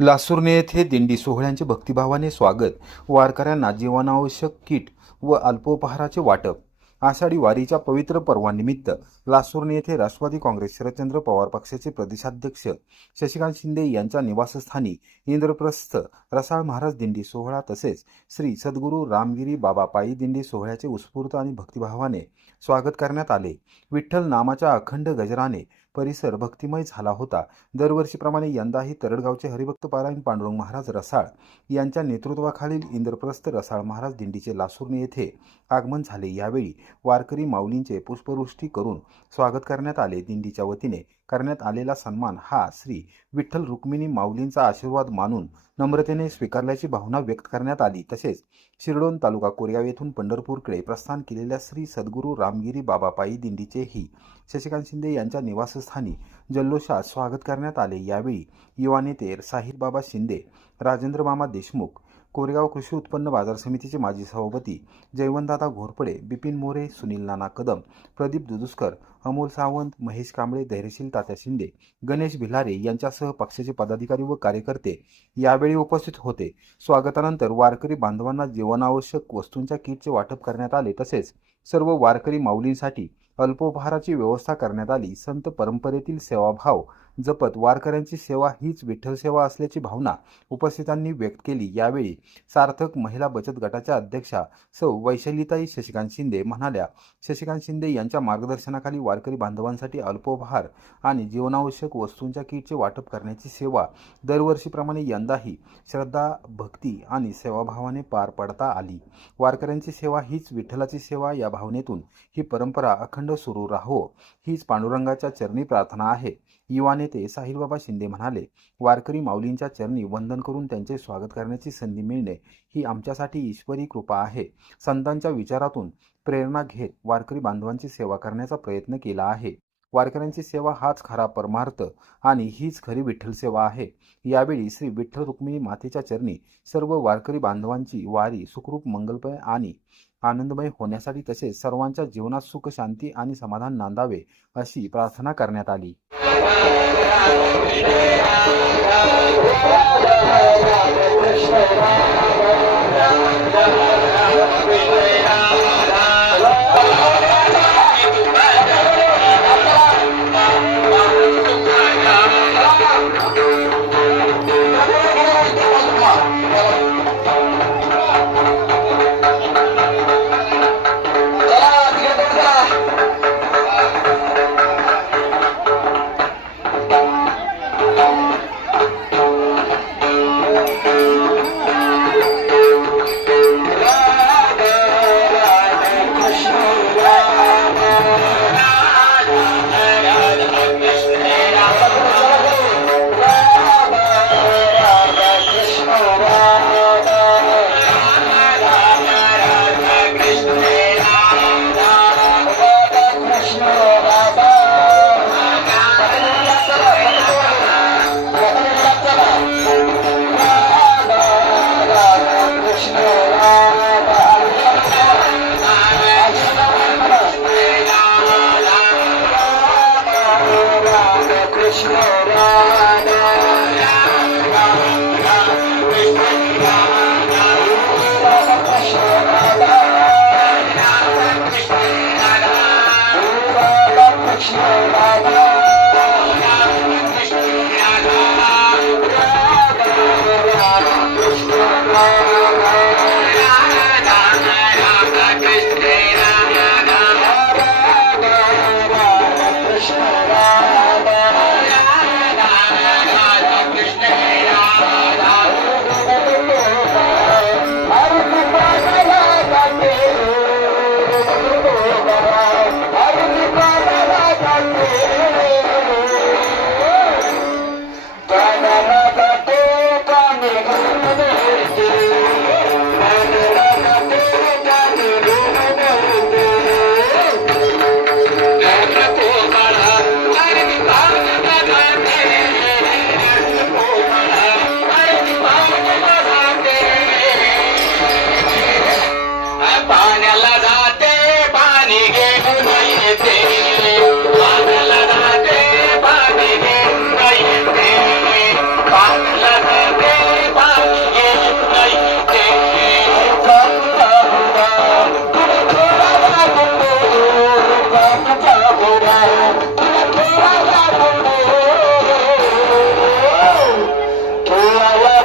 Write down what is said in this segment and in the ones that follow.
लासुर्णे येथे दिंडी सोहळ्यांचे भक्तिभावाने स्वागत, वारकऱ्यांना जीवनावश्यक किट व अल्पोपहाराचे वाटप. आषाढी वारीच्या पवित्र पर्वानिमित्त लासुर्णे येथे राष्ट्रवादी काँग्रेस शरदचंद्र पवार पक्षाचे प्रदेशाध्यक्ष शशिकांत शिंदे यांच्या निवासस्थानी इंद्रप्रस्थ रसाळ महाराज दिंडी सोहळा तसेच श्री सद्गुरू रामगिरी बाबा पायी दिंडी सोहळ्याचे उत्स्फूर्त आणि भक्तिभावाने स्वागत करण्यात आले. विठ्ठल नामाच्या अखंड गजराने परिसर भक्तिमय झाला होता. दरवर्षीप्रमाणे यंदाही तरडगावचे हरिभक्त पारायण पांडुरंग महाराज रसाळ यांच्या नेतृत्वाखालील इंद्रप्रस्थ रसाळ महाराज दिंडीचे लासुर्णे येथे आगमन झाले. यावेळी वारकरी माऊलींचे पुष्पवृष्टी करून स्वागत करण्यात आले. दिंडीच्या वतीने करण्यात आलेला सन्मान हा श्री विठ्ठल रुक्मिणी माऊलींचा आशीर्वाद मानून नम्रतेने स्वीकारल्याची भावना व्यक्त करण्यात आली. तसेच शिरडोन तालुका कोरेगाव येथून पंढरपूरकडे प्रस्थान केलेल्या श्री सद्गुरू रामगिरी बाबा पायी दिंडीचेही शशिकांत शिंदे यांच्या निवासस्थानी जल्लोषात स्वागत करण्यात आले. यावेळी युवा नेते साहिरबाबा शिंदे, राजेंद्र मामा देशमुख, कोरेगाव कृषी उत्पन्न बाजार समितीचे माजी सभापती जयवंतदादा घोरपडे, बिपिन मोरे, सुनील नाना कदम, प्रदीप दुदुस्कर, अमोल सावंत, महेश कांबळे, धैर्यशील तात्या शिंदे, गणेश भिलारे यांच्यासह पक्षाचे पदाधिकारी व कार्यकर्ते यावेळी उपस्थित होते. स्वागतानंतर वारकरी बांधवांना जीवनावश्यक वस्तूंच्या किटचे वाटप करण्यात आले. तसेच सर्व वारकरी माऊलींसाठी अल्पोपहाराची व्यवस्था करण्यात आली. संत परंपरेतील सेवाभाव जपत वारकऱ्यांची सेवा हीच विठ्ठल सेवा असल्याची भावना उपस्थितांनी व्यक्त केली. यावेळी सार्थक महिला बचत गटाच्या अध्यक्षा सौ वैशालीताई शशिकांत शिंदे म्हणाल्या, शशिकांत शिंदे यांच्या मार्गदर्शनाखाली वारकरी बांधवांसाठी अल्पोपहार आणि जीवनावश्यक वस्तूंच्या किटचे वाटप करण्याची सेवा दरवर्षीप्रमाणे यंदाही श्रद्धा, भक्ती आणि सेवाभावाने पार पडता आली. वारकऱ्यांची सेवा हीच विठ्ठलाची सेवा या भावनेतून ही परंपरा अखंड सुरू राहो हीच पांडुरंगाच्या चरणी प्रार्थना आहे. युवा नेते साहिलबाबा शिंदे म्हणाले, वारकरी माऊलींच्या चरणी वंदन करून त्यांचे स्वागत करण्याची संधी मिळणे ही आमच्यासाठी ईश्वरी कृपा आहे. संतांच्या विचारातून प्रेरणा घेत वारकरी बांधवांची सेवा करण्याचा प्रयत्न केला आहे. वारकऱ्यांची सेवा हाच खरा परमार्थ आणि हीच खरी विठ्ठल सेवा आहे. यावेळी श्री विठ्ठल रुक्मिणी मातेच्या चरणी सर्व वारकरी बांधवांची वारी सुखरूप, मंगलमय आणि आनंदमय होण्यासाठी तसेच सर्वांच्या जीवनात सुख, शांती आणि समाधान नांदावे अशी प्रार्थना करण्यात आली.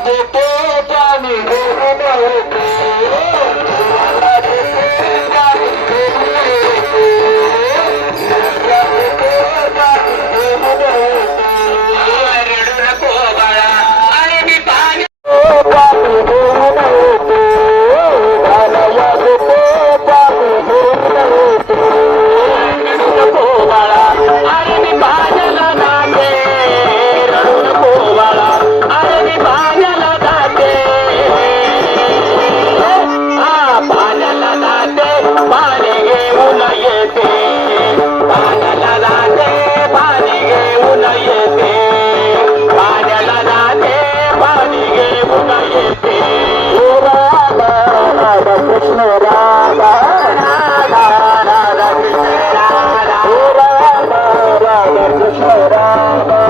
देते जाने घेऊन येते देवाला देते जाने घेऊन येते देवाला देते जाने घेऊन येते रडू नको बाळा आणि मी पाणी जाने घेऊन येते देवाला देते जाने घेऊन येते रडू नको बाळा आणि मी पाण्याला जाते रडू नको बाळा आणि मी पाण्याला जाते पाण्याला जाते पाणी घेऊन येते पाण्याला जाते पाणी घेऊन येते पाण्याला जाते पाणी घेऊन येते राधा राधा कृष्ण राधा राधा राधा कृष्ण राधा राधा राधा कृष्ण राधा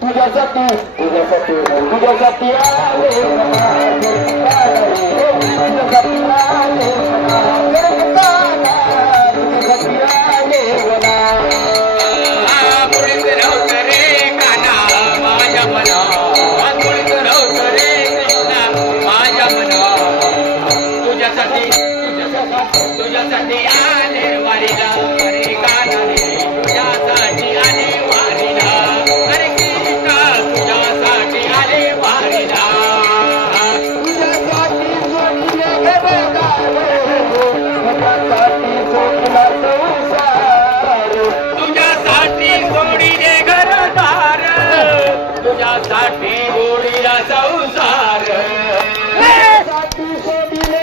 तुझ्यासाठी आले तुझ्यासाठी आले तुझ्यासाठी आले मुळीत नव्हतं रे काना माझ्या मना मुळीत नव्हतं रे कृष्णा माझ्या मना तुझ्यासाठी तुझ्यासाठी आले वारीला रे काना रे तुझ्यासाठी आले वारीला अरे कृष्णा तुझ्यासाठी आले वारीला तुझ्यासाठी सोडले घरदार तुझ्यासाठी सोडला संसार तुझ्यासाठी सोडीले घरदार तुझ्यासाठी गोडीला संसार तुझ्यासाठी सोडले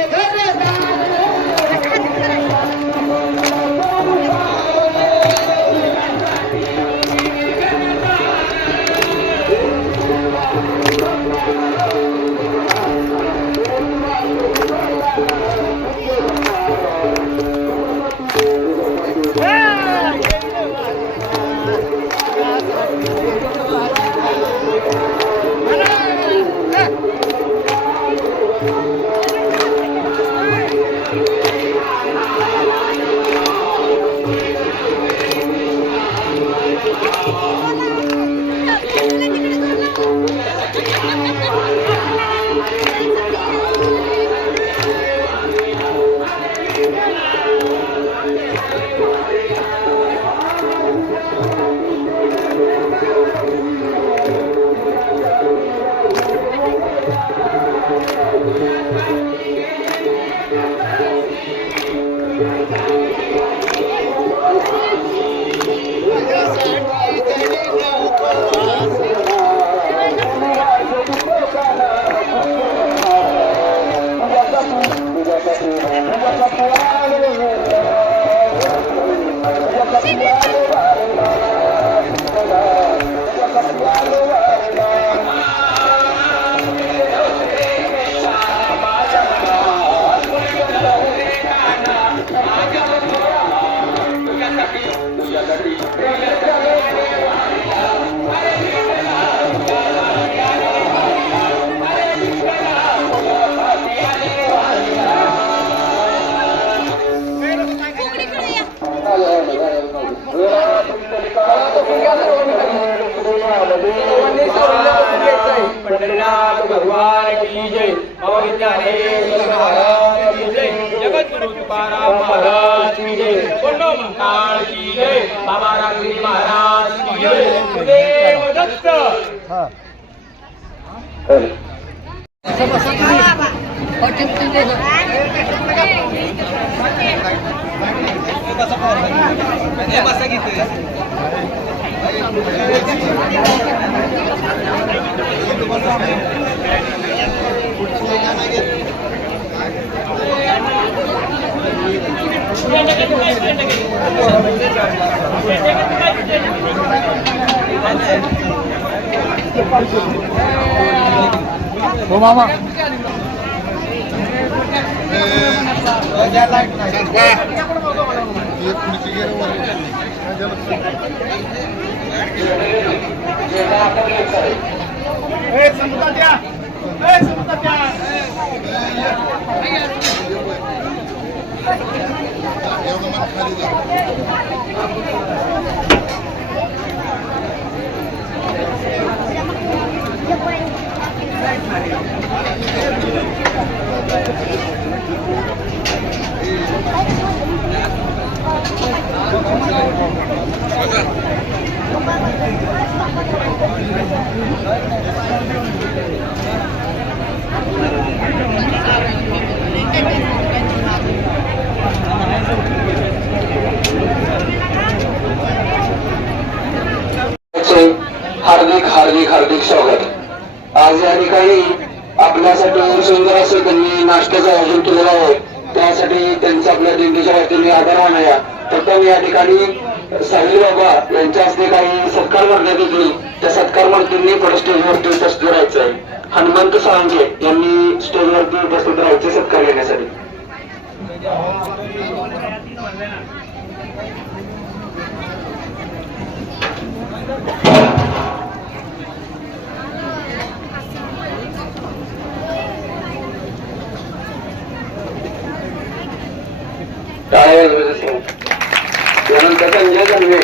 की जय, बाबा ज्ञानेश्वर महाराज की जय, जगद्गुरु तुकाराम महाराज की जय, पंडो मंकाळ की जय, बाबा रामगिरी महाराज की जय, गुरुदेव दत्त. हो मामा हार्दिक हार्दिक हार्दिक स्वागत. आज या ठिकाणी आपल्यासाठी सुंदर असं त्यांनी नाश्त्याचं आयोजन केलेलं आहे. त्यासाठी त्यांचा आपल्या दिंडीच्या वतीने आभार मानूया. प्रथम या ठिकाणी साहिल बाबा यांच्या हस्ते काही सत्कार करण्यात येतील. त्या सत्कार मंत्र्यांनी पुढे स्टेजवरती उपस्थित राहायचं आहे. हनुमंत साळुंखे यांनी स्टेजवरती उपस्थित राहायचे सत्कार घेण्यासाठी. त्यानंतर संजय धनवे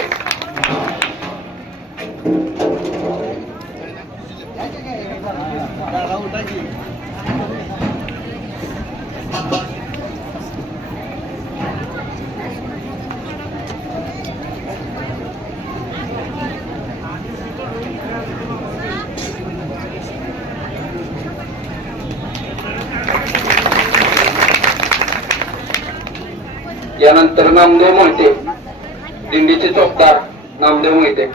यानंतर नामदेव मोहिते दिंडीचे चौकदार नामदेव मोहिते.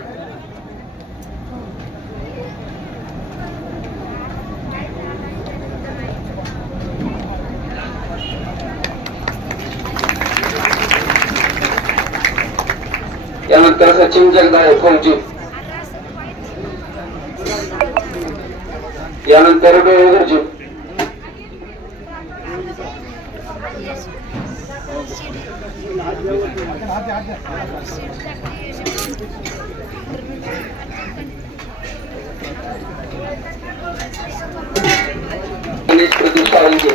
यानंतर सचिन जगदाळे फौजी. यानंतर डोळेगरजी. प्रदीप साळुंखे.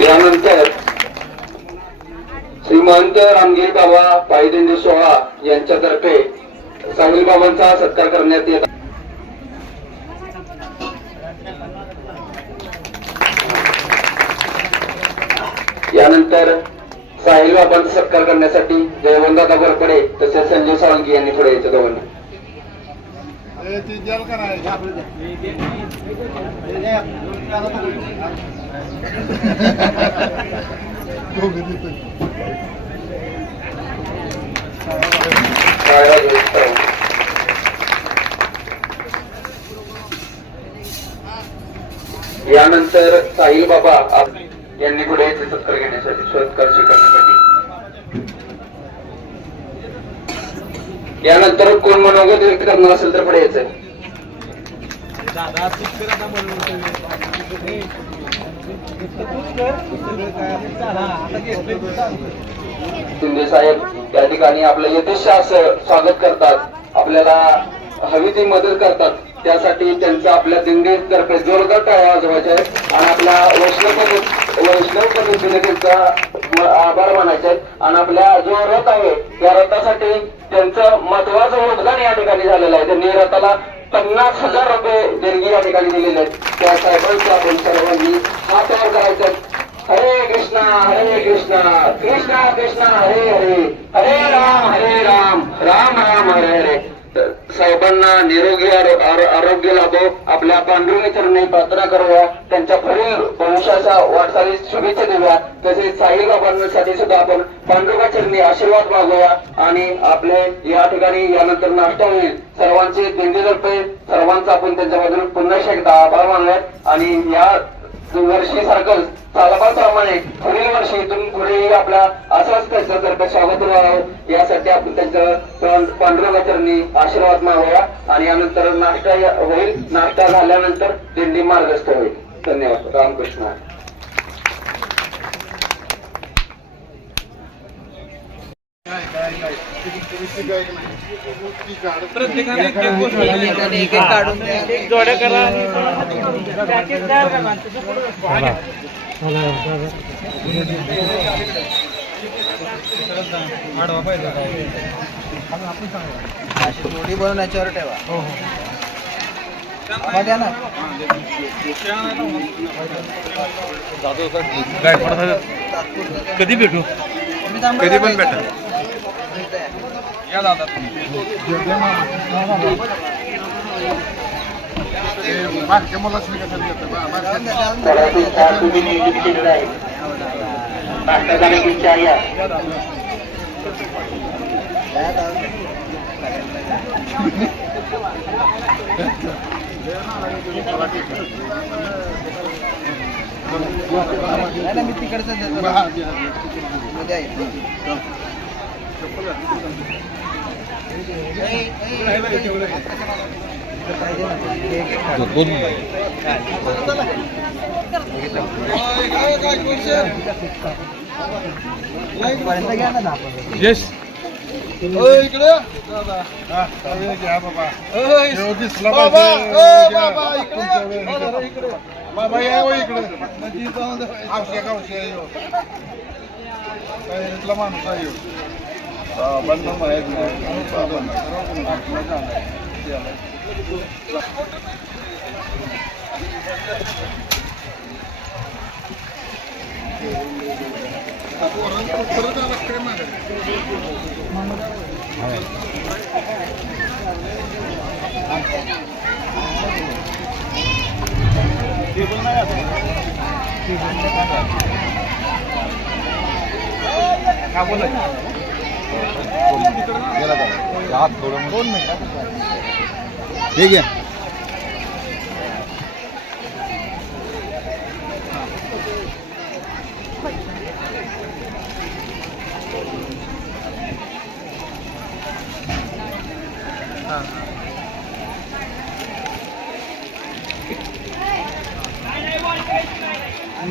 यानंतर श्रीमंत रामगिरी बाबा पायदिंडी सोहळा यांच्यातर्फे साहिल बाबांचा सत्कार करण्यात येत. यानंतर साहिल बाबांचा सत्कार करण्यासाठी जयवंतदादा घोरपडे तसेच संजय साळुंखे यांनी पुढे यायचं दोघांना. यानंतर साहिल बाबा यांनी पुढे सत्कार घेण्यासाठी सत्कार स्वीकारण्यासाठी यानंतर कोण मनोगत व्यक्त करणार असेल तर पुढे यायचं. शिंदे साहेब या ठिकाणी आपलं यथेच्छ असं स्वागत करतात, आपल्याला हवी ती मदत करतात. त्यासाठी त्यांचा आपल्या दिंडीतर्फे जोरदार टाळ्या वाजवायच्या आहेत आणि आपल्या वैष्णव पद्धतीने त्यांचा आभार मानायचे आहेत. आणि आपल्या जो रथ आहे त्या रथासाठी त्यांचं महत्वाचं योगदान या ठिकाणी झालेलं आहे. त्यांनी रथाला 50,000 रुपये देणगी या ठिकाणी दिलेले आहेत. त्या साहेबांचे आपण सर्वांनी हात वर करायचे. हरे कृष्णा कृष्णा कृष्णा हरे हरे, हरे राम राम राम हरे हरे. साहेबांना निरोगी आरोग्य लाभो, आपल्या पांडुरंग चरणी प्रार्थना करूया, त्यांच्या पुढील भविष्याच्या वाटचालीस शुभेच्छा देऊया. तसेच साहिल बाबांसाठी सुद्धा आपण पांडुरंगा चरणी आशीर्वाद मागूया. आणि आपले या ठिकाणी यानंतर नाश्ता होईल. सर्वांचे दिंडीतर्फे सर्वांचा आपण त्यांच्या बाजूने पुन्हा एकदा आभार मानूयात. आणि या वर्षी सारखं सालाबाप्रमाणे पुढील वर्षी इथून पुढेही आपल्या असंच त्यांच्यातर्फे स्वागत व्हावं यासाठी आपण त्यांचं पांडुरंगाचरणी आशीर्वाद मागूया. आणि यानंतर नाश्ता होईल. नाश्ता झाल्यानंतर दिंडी मार्गस्थ होईल. धन्यवाद. रामकृष्ण. प्रत्येकाने एक गोष्ट काढून जोड्या करा. जोडी बनवून याच्यावर ठेवा. हो ना कधी भेटू? कधी पण भेटा. या दादा नाश्ता झाल्याची इच्छा आहे. मी तिकडचं देतो. उद्या येतो. यश इकडे बाबा या इकडे माणूस आहे. बंद माहित हा बोला. दोन मिनिट ठीक आहे.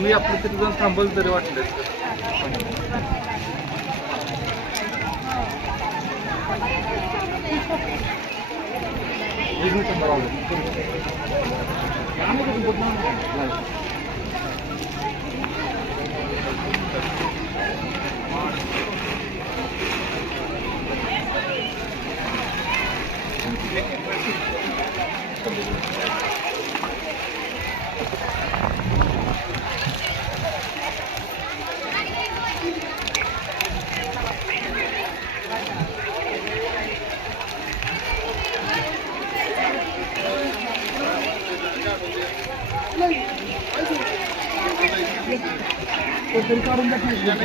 मी आपलं तरी जाऊन थांबल तरी वाटलं.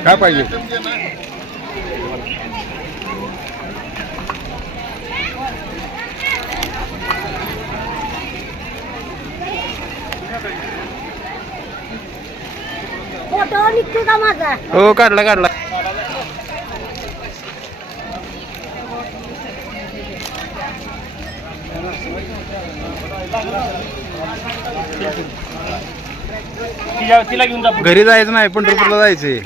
काय पाहिजे? फोटो निघतो का माझा? हो काढला. तिला घेऊन जा. घरी जायचं नाही, पंढरपूरला जायचंय.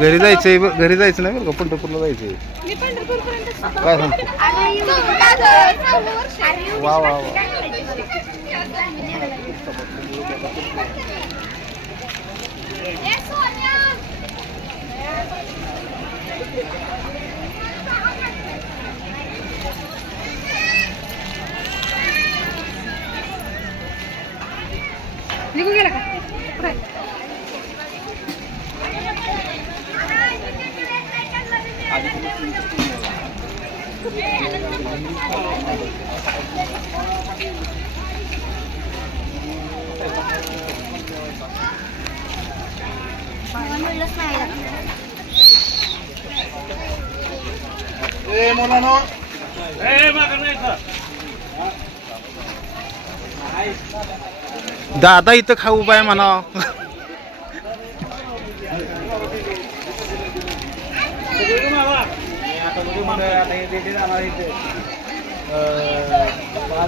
घरी जायचंय, घरी जायचं नाही बरं का, पंढरपूरला जायचंय. काय सांगतो? वा वा वा. निघून गेला का पुढे. ए मुलांनो, दादा इथं खाऊ बाय म्हणा.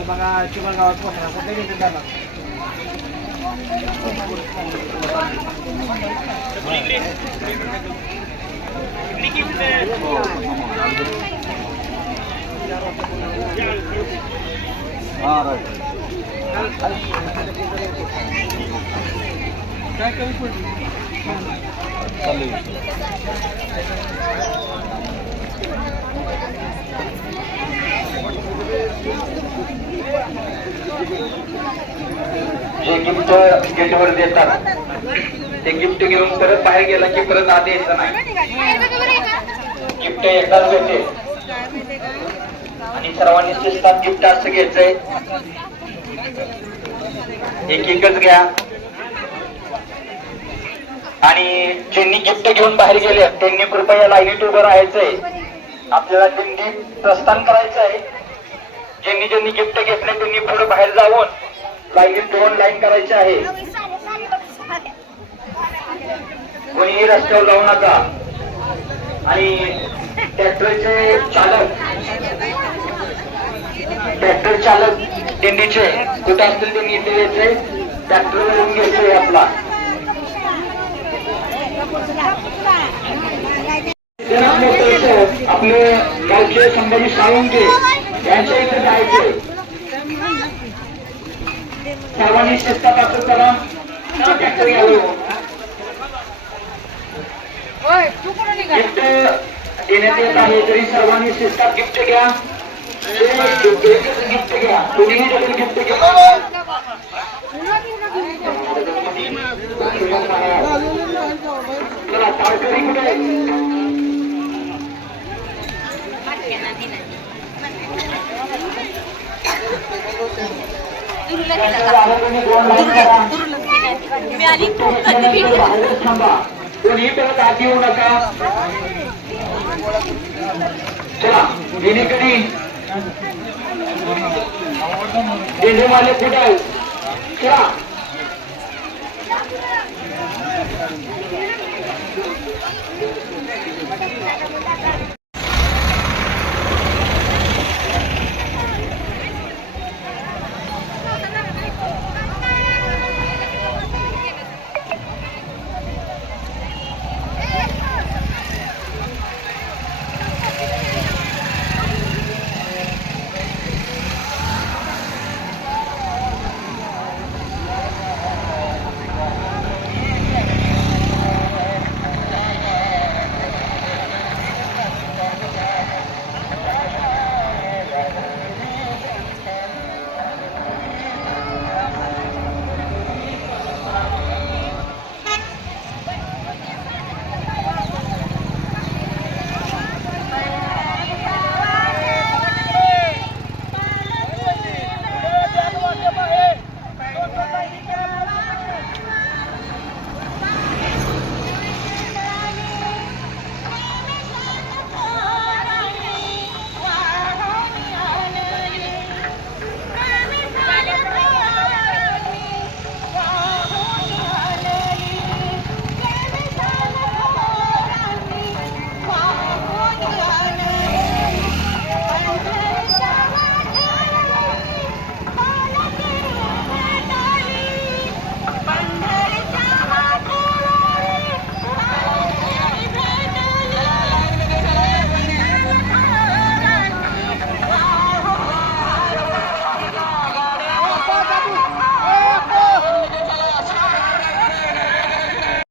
बघा चिमणगावात पोहोचणार कुठे घेऊन जाणार. काय कमी पडली. जे गिफ्ट गेटवर देतात ते गिफ्ट घेऊन परत बाहेर गेला की परत आत यायचं नाही. गिफ्ट एकदाच भेटे आणि सर्वांनी शिस्तात गिफ्ट असं घ्यायचंय. एक एकच घ्या आणि ज्यांनी गिफ्ट घेऊन बाहेर गेले त्यांनी कृपया लाईनीत उभं राहायचंय. आपल्याला दिंडी प्रस्थान करायचंय. ज्यांनी ज्यांनी गिफ्ट घेतले त्यांनी पुढे बाहेर जाऊन लाईनीत 2 लाईन करायची आहे. कोणीही रस्त्यावर जाऊ नका. आणि ट्रॅक्टर चालक दिंडीचे कुठे असतील त्यांनी इथे यायचे. ट्रॅक्टर येऊन घ्यायचोय आपला. आपले गावचे संभाजी साळुंके यांच्या इथे जायचे. सर्वांनी शिस्तात असं करा. ट्रॅक्टर घ्यावं. गिफ्ट देण्यात येत आहे तरी सर्वांनी शिस्तात गिफ्ट घ्या. गिफ्ट घ्या. कोणीही देखील गिफ्ट घ्या. चला तारकरी कुठे. थांबा. कोणी परत आत येऊ नका. चला जेणेकरी दिंडीवाले कुठे. चला